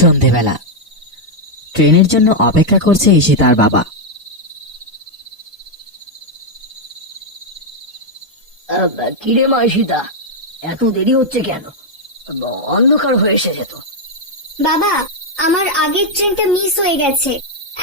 সন্ধেবেলা ট্রেনের জন্য অপেক্ষা করছে ঈশিতার বাবা। কিরে মা ঈশিতা, এত দেরি হচ্ছে কেন? অন্ধকার হয়ে এসেছে তো। বাবা, আমার আগের ট্রেনটা মিস হয়ে গেছে,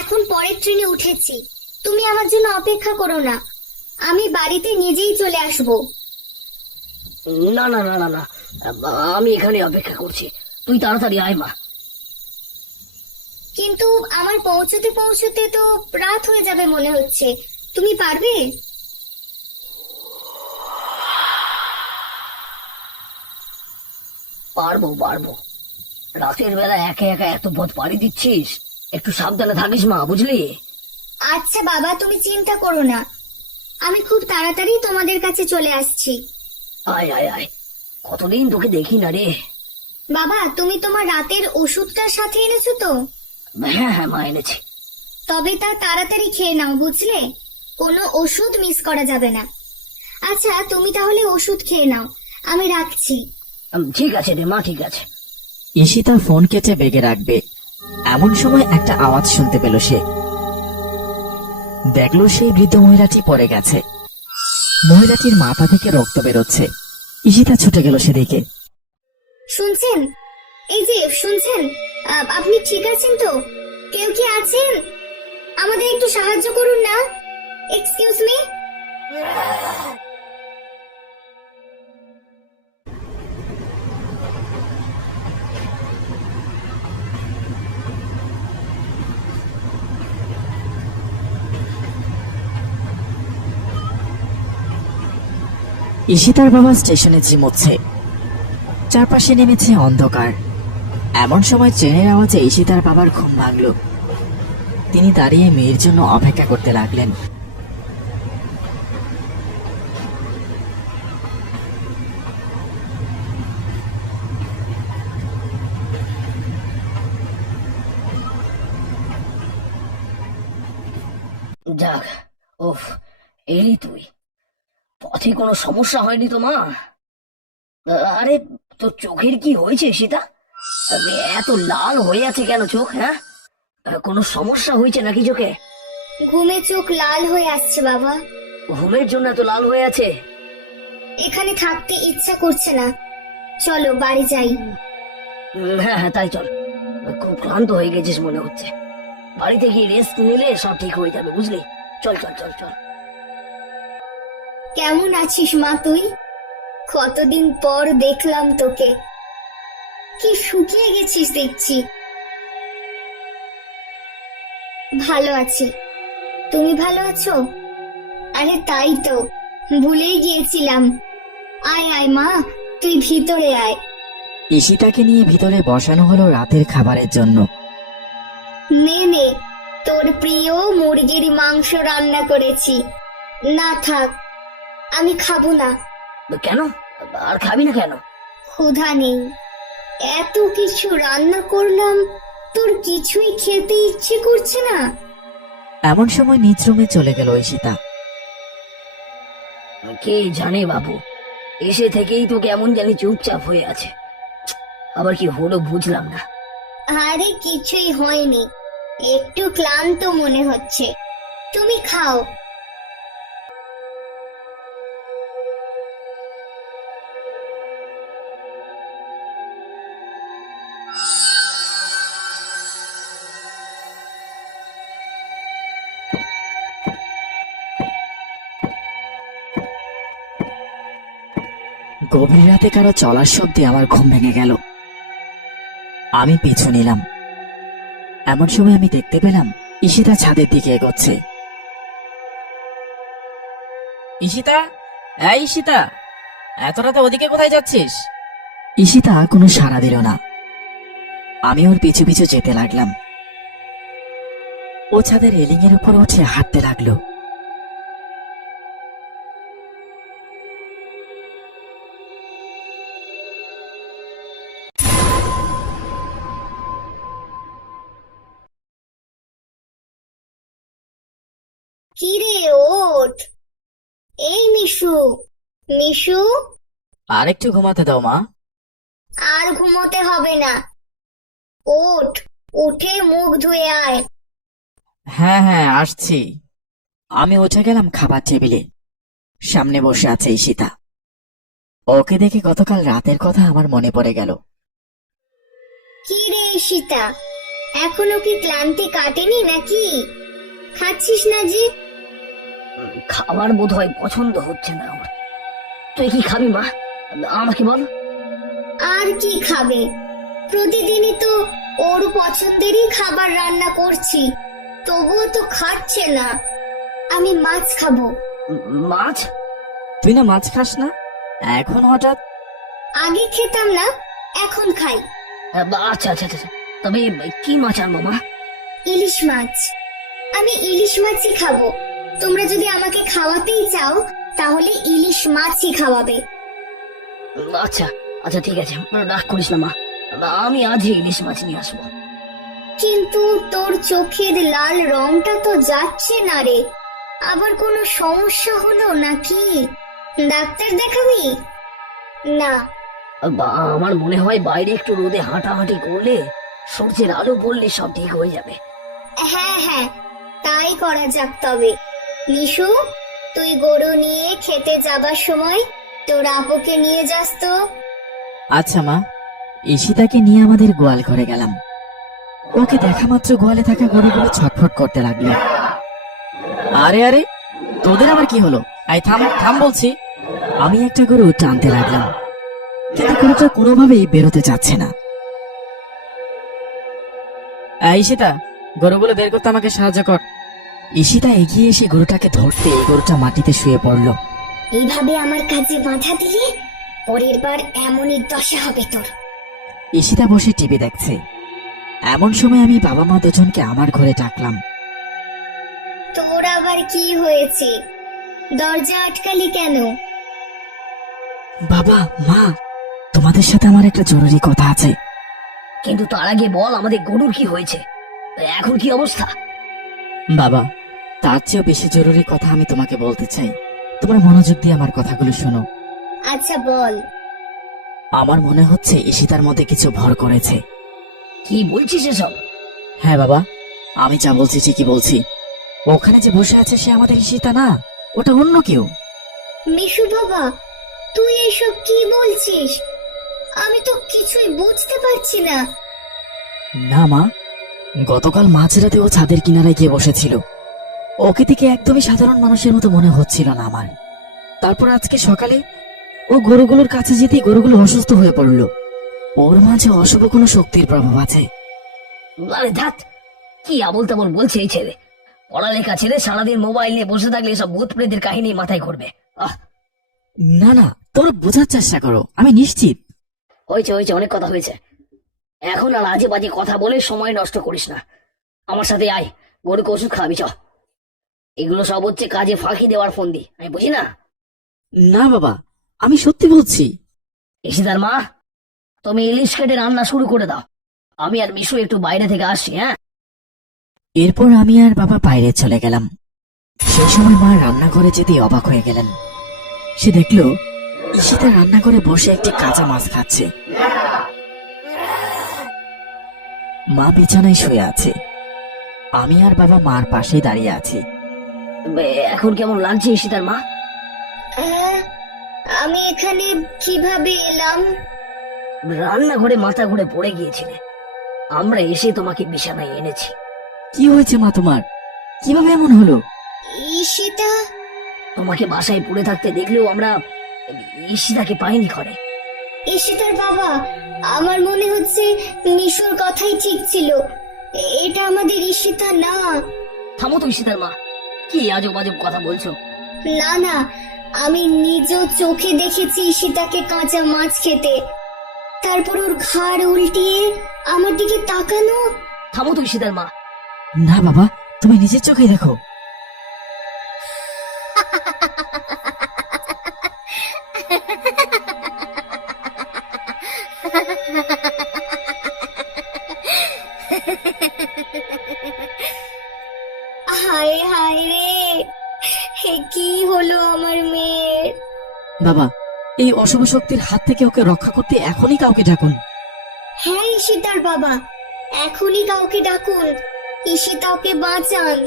এখন পরের ট্রেনে উঠেছি। তুমি আমার জন্য অপেক্ষা করো না, আমি বাড়িতে নিজেই চলে আসব। না না না না না, আমি এখানে অপেক্ষা করছি, তুই তাড়াতাড়ি আয় মা। কিন্তু আমার পৌঁছতে পৌঁছতে তো রাত হয়ে যাবে মনে হচ্ছে, তুমি পারবে? পারবো পারবো, রাতের বেলা একা একা এত পথ পাড়ি দিচ্ছিস, একটু সাবধানে থাকিস মা, বুঝলি? আচ্ছা বাবা, তুমি চিন্তা করো না, আমি খুব তাড়াতাড়ি তোমাদের কাছে চলে আসছি। আয় আয় আয়, কতদিন তোকে দেখি না রে। বাবা, তুমি তোমার রাতের ওষুধটার সাথে এনেছো তো? হ্যাঁ হ্যাঁ মা, এনেছি। তবে তা তাড়াতাড়ি খেয়ে নাও, বুঝলে? কোনো ওষুধ মিস করা যাবে না। আচ্ছা, তুমি তাহলে ওষুধ খেয়ে নাও, আমি রাখছি। ঠিক আছে রে মা, ঠিক আছে। ঈশিতা ফোন কেটে বেগে রাখবে, এমন সময় একটা আওয়াজ শুনতে পেল সে। দেখলো সেই বৃদ্ধ মহিলাটি পড়ে গেছে, মহিলাটির মাথা থেকে রক্ত বেরোচ্ছে। ঈশিতা ছুটে গেল সেদিকে। শুনছেন? এই যে শুনছেন, আপনি ঠিক আছেন তো? কেউ কি আছেন? আমাদের একটু সাহায্য করুন না। Excuse me. ঈশিতার বাবা স্টেশনে ঝিমোচ্ছে, চারপাশে নেমেছে অন্ধকার। এমন সময় ট্রেনের আওয়াজে ঈশিতার বাবার ঘুম ভাঙল। তিনি দাঁড়িয়ে মেয়ের জন্য অপেক্ষা করতে লাগলেন। যাক, ওফ, এলি তুই। পথে কোনো সমস্যা হয়নি তো মা? আরে, তোর চোখের কি হয়েছে সীতা? এত লাল হয়ে আছে কেন চোখ? হ্যাঁ, কোনো সমস্যা হয়েছে নাকি চোখে? ঘুমে চোখ লাল হয়ে আসছে বাবা। ঘুমের জন্য এত লাল হয়ে আছে? এখানে থাকতে ইচ্ছা করছে না, চলো বাড়ি যাই। হ্যাঁ হ্যাঁ, তাই চল। খুব ক্লান্ত হয়ে গেছিস মনে হচ্ছে, বাড়িতে গিয়ে রেস্ট নিলে সব ঠিক হয়ে যাবে, বুঝলি? চল চল চল চল। কেমন আছিস মা তুই? কতদিন পর দেখলাম তোকে, কি শুকিয়ে গেছিস দেখছি। ভালো আছি, তুমি ভালো আছো? আরে তাই তো, ভুলেই গিয়েছিলাম। আয় আয় মা, তুই ভিতরে আয়। ঈশিতাকে নিয়ে ভিতরে বসানো হলো রাতের খাবারের জন্য। নে নে, তোর প্রিয় মুরগির মাংস রান্না করেছি। না থাক, আমি খাবো না। কেন? আর খাবি না কেন? ক্ষুধা নেই। এত কিছু রান্না করলাম, তোর কিছুই খেতে ইচ্ছে করছে না? এমন সময় নিজ রুমে চলে গেল ঈশিতা। কে জানে বাবু, এসে থেকেই তো কেমন জানি চুপচাপ হয়ে আছে, আবার কি হলো বুঝলাম না। আরে কিছুই হয়নি, একটু ক্লান্ত মনে হচ্ছে। তুমি খাও। গভীর রাতে কারো চলার শব্দে আমার ঘুম ভেঙে গেল। আমি পিছু নিলাম। এমন সময় আমি দেখতে পেলাম ঈশিতা ছাদের দিকে এগোচ্ছে। ঈশিতা, এই ঈশিতা, এত রাতে ওদিকে কোথায় যাচ্ছিস? ঈশিতা কোনো সাড়া দিল না। আমি ওর পিছু পিছু যেতে লাগলাম। ও ছাদের রেলিং এর উপর উঠে হাঁটতে লাগলো। কিরে, ওঠ। এই মিশু, মিশু। আর একটু ঘুমাতে দাও মা। আর ঘুমোতে হবে না, ওঠ, উঠে মুখ ধুয়ে আয়। হ্যাঁ হ্যাঁ, আসছি। আমি উঠে গেলাম খাবার টেবিলে। সামনে বসে আছে ঈশিতা। ওকে দেখে গতকাল রাতের কথা আমার মনে পড়ে গেল। কি রে ঈশিতা, এখনো কি ক্লান্তি কাটেনি নাকি? খাচ্ছিস না যে? খাবার বোধ হয় পছন্দ হচ্ছে না ওর। তুই কি খাবি মা? আমাকে বল। আর কি খাবে? প্রতিদিনই তো ওর পছন্দেরই খাবার রান্না করছি, তবুও তো খাচ্ছে না। আমি মাছ খাবো। মাছ? তুই না মাছ খাস না, এখন হঠাৎ? আগে খেতাম না, এখন খাই। আচ্ছা আচ্ছা আচ্ছা, তবে কি মাছ আনবো মা? ইলিশ মাছ। আমি ইলিশ মাছই খাবো। তোমরা যদি আমাকে খাওয়াতেই চাও তাহলে ইলিশ মাছই খাওয়াবে। আচ্ছা আচ্ছা, ঠিক আছে, রাগ করিস না মা। আমি আজই ইলিশ মাছ নিয়ে আসবো। কিন্তু তোর চোখের লাল রংটা তো যাচ্ছে না রে। আবার কোনো সমস্যা হলো নাকি? ডাক্তার দেখাবি? না। আমার মনে হয় বাইরে একটু রোদে হাঁটাহাঁটি করলে, সূর্যের আলো পড়লে সব ঠিক হয়ে যাবে। হ্যাঁ হ্যাঁ, তাই করা যাক। তবে নিশু, তুই গরু নিয়ে খেতে যাবার সময় তোর আপুকে নিয়ে যাস তো। আচ্ছা মা। ঈশিতাকে নিয়ে আমাদের গোয়াল ঘরে গেলাম। ওকে দেখা মাত্র গোয়ালে থাকা গরুগুলো ছটফট করতে লাগলো। আরে আরে, তোদের আবার কি হলো? এই থাম থাম বলছি। আমি একটা গরু টানতে লাগলাম, কিন্তু গরুটা কোনোভাবেই বেরোতে চাচ্ছে না। ঈশিতা, গরুগুলো বের করতে আমাকে সাহায্য কর। ঈশিতা এগিয়ে এসে গরুটাকে ধরতে গরুটা মাটিতে শুয়ে পড়লো। এইভাবে আমার কাজে বাধা দিলে পরের বার এমনই দশা হবে তোর। ঈশিতা বসে টিভি দেখছে। এমন সময় আমি বাবা মা দুজনকে আমার ঘরে ডাকলাম। তোর আবার কি হয়েছে? দরজা আটকালি কেন? বাবা মা, তোমাদের সাথে আমার একটা জরুরি কথা আছে। কিন্তু তার আগে বল, আমাদের গরুর কি হয়েছে? এখন কি অবস্থা? বাবা, তার চেয়েও বেশি জরুরি কথা আমি তোমাকে বলতে চাই। তোমরা মনোযোগ দিয়ে আমার কথাগুলো শোনো। আচ্ছা বল। আমার মনে হচ্ছে ঈশিতার মধ্যে কিছু ভর করেছে। কি বলছিস এসব? হ্যাঁ বাবা, আমি যা বলছি ঠিকই বলছি। ওখানে যে বসে আছে সে আমাদের ঈশিতা না, ওটা অন্য কেউ। মিশু বাবা, তুই এসব কি বলছিস? আমি তো কিছুই বুঝতে পারছি না। না মা, গতকাল মাঝরাতে ও ছাদের কিনারায় গিয়ে বসেছিল। ওকে থেকে একদমই সাধারণ মানুষের মতো মনে হচ্ছিল না আমার। তারপর আজকে সকালে ও গরুগুলোর কাছে যেতেই গরুগুলো অসুস্থ হয়ে পড়লো। ওর মাঝে অশুভ কোনো শক্তির প্রভাব আছে। আরে ধ্যাৎ, কি আবল তাবল বলছে এই ছেলে। পড়ালেখা ছেড়ে সারাদিন মোবাইল নিয়ে বসে থাকলে এসব ভূত প্রেতের কাহিনী মাথায় ঘুরবে। না না, তোর বোঝার চেষ্টা করো, আমি নিশ্চিত। হয়েছে হয়েছে, অনেক কথা হয়েছে। এখন আর আজে বাজে কথা বলে সময় নষ্ট করিস না। আমার সাথে আয়, গরুকে ওষুধ খাওয়াবি চ। এগুলো সব হচ্ছে কাজে ফাঁকি দেওয়ার ফন্দি, আমি বুঝি না? না বাবা, আমি সত্যি বলছি। ঈশিতার মা, তুমি ইলিশ কেটে রান্না শুরু করে দাও। আমি আর মিশু একটু বাইরে থেকে আসছি। হ্যাঁ। এরপর আমি আর বাবা বাইরে চলে গেলাম। সেই সময় মা রান্নাঘরে যেতে অবাক হয়ে গেলেন। সে দেখলো ঈশিতা রান্নাঘরে বসে একটি কাঁচা মাছ খাচ্ছে। মা বিছানায় শুয়ে আছে, আমি আর বাবা মার পাশেই দাঁড়িয়ে আছি। এখন কেমন লাগছে ঈশিতার মা? আমি এখানে কিভাবে এলাম? রান্নাঘরে মাথা ঘুরে পড়ে গিয়েছিলে, আমরা এসে তোমাকে বিছানায় এনেছি। কি হয়েছে মা তোমার? কিভাবে এমন হলো? ঈশিতা? তোমাকে বাসায় পড়ে থাকতে দেখলেও আমরা ঈশিতাকে পাইনি ঘরে। ঈশিতার বাবা, আমার মনে হচ্ছে মিশুর কথাই ঠিক ছিল। এটা আমাদের ঈশিতা না। থামো তো ঈশিতার মা, কি আজব আজব কথা বলছো। না না, আমি নিজ চোখে দেখেছি ঈশিতাকে কাঁচা মাছ খেতে। তারপর ওর ঘাড় উল্টিয়ে আমার দিকে তাকানো। থামো তো ঈশিতার মা। না বাবা, তুমি নিজের চোখে দেখো। হায় হায় রে, হে কি হলো আমার মেয়ের? বাবা, এই অশুভ শক্তির হাত থেকে ওকে রক্ষা করতে এখনই কাউকে ডাকুন। হ্যাঁ ঈশিতার বাবা, এখনই কাউকে ডাকুন, ঈশিতা ওকে বাঁচান।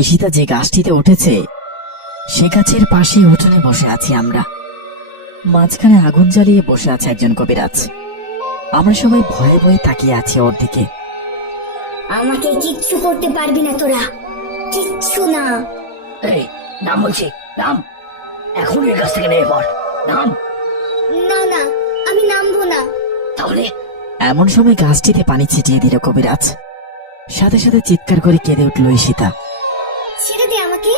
ঈশিতা যে গাছটিতে উঠেছে সে গাছের পাশে উঠোনে বসে আছি আমরা। মাঝখানে আগুন জ্বালিয়ে বসে আছে একজন কবিরাজ। আমরা সবাই ভয়ে ভয়ে তাকিয়ে আছি ওর দিকে। আমাকে কিচ্ছু করতে পারবি না তোরা, কিচ্ছু না। এই নাম বলছি, নাম। এখন এই গাছ থেকে নেমে পড়, নাম। না না, আমি নামবো না। তাহলে এমন সময় গাছটিতে পানি ছিটিয়ে দিল কবিরাজ। সাথে সাথে চিৎকার করে কেঁদে উঠল ঈশিতা। ছেড়ে দে আমাকে,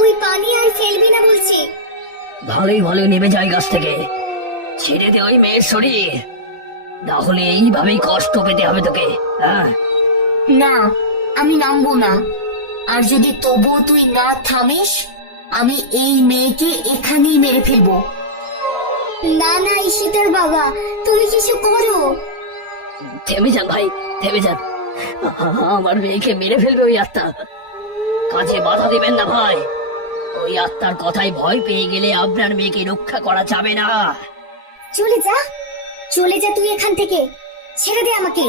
ওই পানি আর ফেলবি না বলছি। ভালোই ভালো নেমে যায় গাছ থেকে, ছেড়ে দে ওই মেয়ের শরীর, তাহলে এইভাবেই কষ্ট পেতে হবে তোকে। হ্যাঁ, না, আমি নামবো না। আর যদি তবুও তুই না থামিস, আমি এই মেয়েকে এখানেই মেরে ফেলবো। না না ঈশিতার বাবা, তুমি কিছু করো। থেমে যান ভাই, থেমে যান। আমার মেয়েকে মেরে ফেলবে ওই আত্মা, কাজে বাধা দিবেন না ভাই। ওই আত্মার কথায় ভয় পেয়ে গেলে আপনার মেয়েকে রক্ষা করা যাবে না। চলে যা, চলে যা তুই এখান থেকে, ছেড়ে দে আমাকে।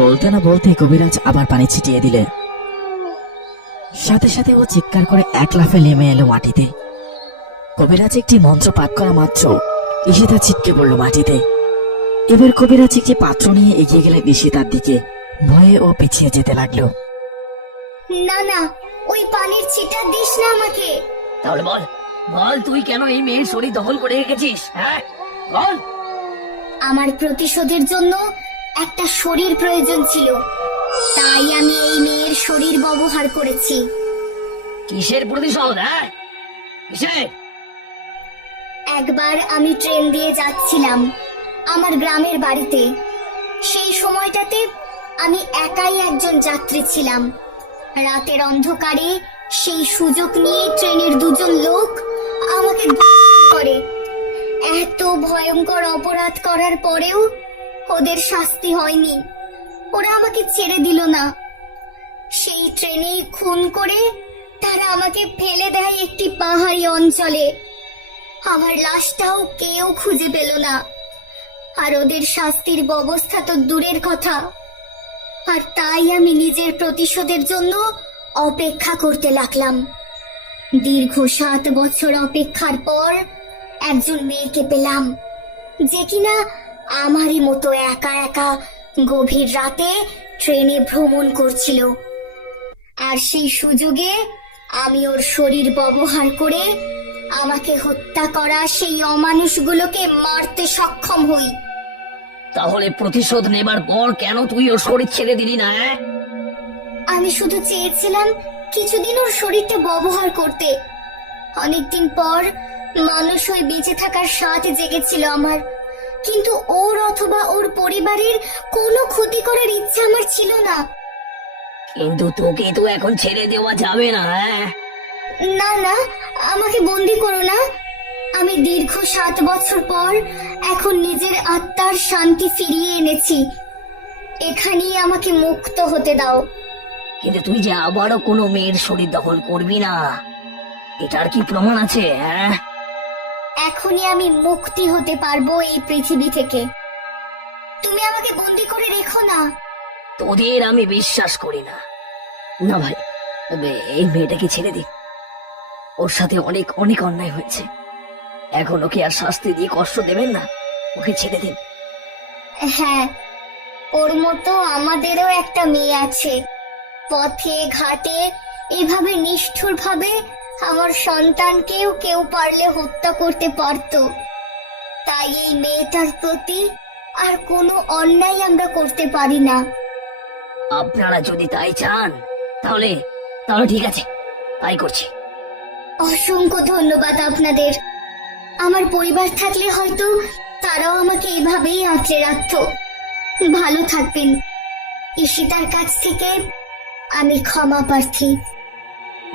বলতে না বলতে কবিরাজ আবার পানি ছিটিয়ে দিলে। সাথে সাথে ও চিৎকার করে এক লাফে নেমে এলো মাটিতে। কবিরাজ একটি মন্ত্র পাঠ করা মাত্র ঈশিতা ছিটকে পড়ল মাটিতে। এবার কবিরাজ একটি পাত্র নিয়ে এগিয়ে গেলেন ঈশিতার দিকে। ভয়ে ও পিছিয়ে যেতে লাগলো। না না, ওই পানির ছিটা দিস না আমাকে। তাহলে বল, বল তুই কেন এই মেয়ের শরীর দখল করে রেখেছিস? হ্যাঁ বল। আমার প্রতিশোধের জন্য একটা শরীর প্রয়োজন ছিল, তাই আমি এই মেয়ের শরীর ব্যবহার করেছি। কিসের প্রতিশোধ? হ্যাঁ কিসের? একবার আমি ট্রেন দিয়ে যাচ্ছিলাম আমার গ্রামের বাড়িতে। সেই সময়টাতে আমি একাই একজন যাত্রী ছিলাম। রাতের অন্ধকারে সেই সুযোগ নিয়ে ট্রেনের দুজন লোক আমাকে করে। এত ভয়ঙ্কর অপরাধ করার পরেও ওদের শাস্তি হয়নি, ওরা আমাকে ছেড়ে দিল না। সেই ট্রেনেই খুন করে তারা আমাকে ফেলে দেয় একটি পাহাড়ি অঞ্চলে। আমার লাশটাও কেউ খুঁজে পেল না। আর ওদের শাস্তির ব্যবস্থা তো দূরের কথা। আর তাই আমি নিজের প্রতিশোধের জন্য অপেক্ষা করতে লাগলাম। দীর্ঘ 7 বছর অপেক্ষার পর একজন মেয়েকে পেলাম, যে কিনা আমারই মতো একা একা গভীর রাতে ট্রেনে ভ্রমণ করছিল। আর সেই সুযোগে আমি ওর শরীর ব্যবহার করে আমাকে হত্যা করা সেই অমানুষগুলোকে মারতে সক্ষম হই। তাহলে প্রতিশোধ নেবার পর কেন তুই ওর শরীর ছেড়ে দিলি না? আমি শুধু চেয়েছিলাম কিছুদিন ওর শরীরটা ব্যবহার করতে। অনেকদিন পর মানুষ হয়ে বেঁচে থাকার স্বাদ জেগেছিল আমার, কিন্তু ওর অথবা ওর পরিবারের কোনো ক্ষতি করার ইচ্ছা আমার ছিল না। কিন্তু তোকে তো এখন ছেড়ে দেওয়া যাবে না। না না, আমাকে বন্দি করো না। আমি দীর্ঘ 7 বছর পর এখন নিজের আত্মার শান্তি ফিরিয়ে এনেছি। এখানেই আমাকে মুক্ত হতে দাও। কিন্তু তুই যে আবারও কোনো মেয়ের শরীর দখল করবি না, এটার কি প্রমাণ আছে? হ্যাঁ, এখনই আমি মুক্তি হতে পারবো এই পৃথিবী থেকে। তুমি আমাকে বন্দি করে রেখো না। তোদের আমি বিশ্বাস করি না। না ভাই, এই মেয়েটাকে ছেড়ে দিন। ওর সাথে অনেক অনেক অন্যায় হয়েছে, এখন ওকে আর শাস্তি দিয়ে কষ্ট দেবেন না, ওকে ছেড়ে দিন। হ্যাঁ, ওর মতো আমাদেরও একটা মেয়ে আছে। পথে ঘাটে এভাবে নিষ্ঠুর ভাবে আমার সন্তানকেও কেউ পারলে হত্যা করতে পারতো। তাই এই মেয়েটার প্রতি আর কোনো অন্যায় আমরা করতে পারি না। আপনারা যদি তাই চান তাহলে তাহলে ঠিক আছে, তাই করছি। অসংখ্য ধন্যবাদ আপনাদের। আমার পরিবার থাকলে হয়তো তারাও আমাকে এভাবেই আঁচড়ে রাখতো। ভালো থাকবেন। ঈশিতার কাছ থেকে আমি ক্ষমা প্রার্থী।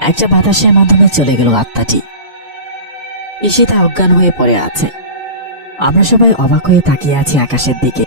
একটা বাতাসের মাধ্যমে চলে গেল আত্মাটি। ঈশিতা অজ্ঞান হয়ে পড়ে আছে। আমরা সবাই অবাক হয়ে তাকিয়ে আছি আকাশের দিকে।